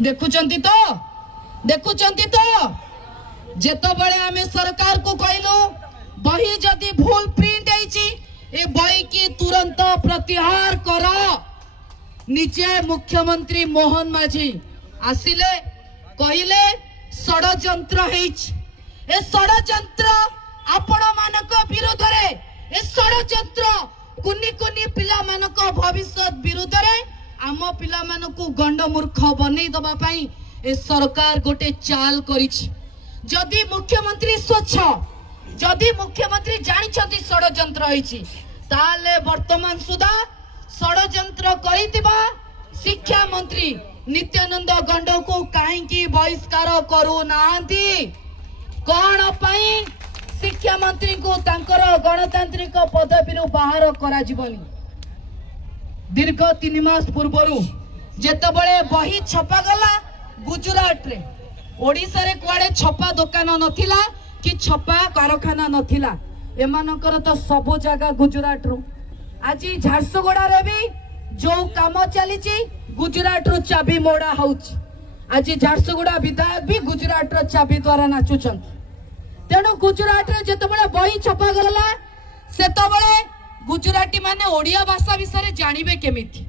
देखुचंती तो जेतबळे आमे सरकार को कहलु बही जदि भूल प्रिंट आइची ए बही की तुरंत प्रत्याहार कर। निजे मुख्यमंत्री मोहन माझी आसिले कहले षडयंत्र हेइछ। ए षडयंत्र आपण मानक विरोध रे ए षडयंत्र कुनी कुनी पिला मानक भविष्य विरोध रे आम पिला मानकु गंड मूर्ख बनै दबा पई ए सरकार गोटे चाल करिछि। जदि मुख्यमंत्री स्वच्छ जदि मुख्यमंत्री जानिछथि षडयंत्र होइछि ताले वर्तमान सुधा षडयंत्र करितिबा शिक्षा मंत्री नित्यानंद गंड को काहेकि बहिष्कार करू नांती कोन पई शिक्षा मंत्री को तांकर गणतांत्रिक पदवी बाहर करा जीवनी। दीर्घ 3 मास पूर्वरु जेतबळे बही छपा गला गुजरात रे ओडिसा रे कुआडे छपा दुकान नथिला कि छपा कारखाना नथिला एमानकर तो सब जगह गुजरात रो। आज झारसुगुड़ा रे भी जो काम चली गुजरात रो चाबी मोड़ा होउछ। आज झारसुगुड़ा विधायक भी गुजरात रो चाबी द्वारा नाचुछन। तेणु गुजरात रे जेतबळे बही छपा गला सेतबळे गुजराती माने ओडिया भाषा विषय जानिबे केमिति।